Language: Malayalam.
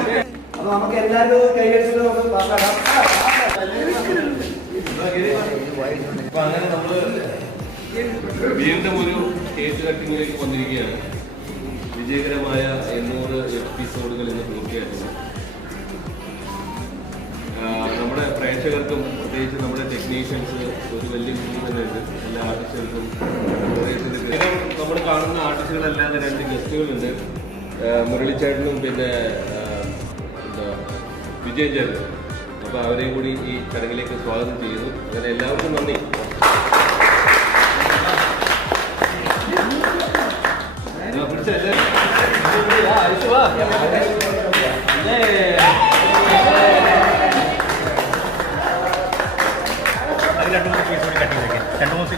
അപ്പൊ നമുക്ക് എല്ലാവരും കൈവരിച്ചിട്ട് നമുക്ക് പാസ്സാക്കാം. അങ്ങനെ നമ്മള് വീണ്ടും ഒരു സ്റ്റേജ് കട്ടിങ്ങിലേക്ക് വന്നിരിക്കുകയാണ്. വിജയകരമായ 800 എപ്പിസോഡുകൾ ഇന്ന് പൂർത്തിയാക്കുന്നു. നമ്മുടെ പ്രേക്ഷകർക്കും പ്രത്യേകിച്ച് നമ്മുടെ ടെക്നീഷ്യൻസ് ഒരു വലിയ ടീം തന്നെയുണ്ട്. എല്ലാ ആർട്ടിസ്റ്റുകൾക്കും നമ്മൾ കാണുന്ന ആർട്ടിസ്റ്റുകളല്ലാതെ 2 ഗസ്റ്റുകളുണ്ട്. മുരളിച്ചേട്ടനും പിന്നെ എന്താ വിജയൻ ചേട്ടനും. അപ്പോൾ അവരെയും കൂടി ഈ ചടങ്ങിലേക്ക് സ്വാഗതം ചെയ്യുന്നു. അങ്ങനെ എല്ലാവർക്കും നന്ദി. രണ്ട് മൂന്ന്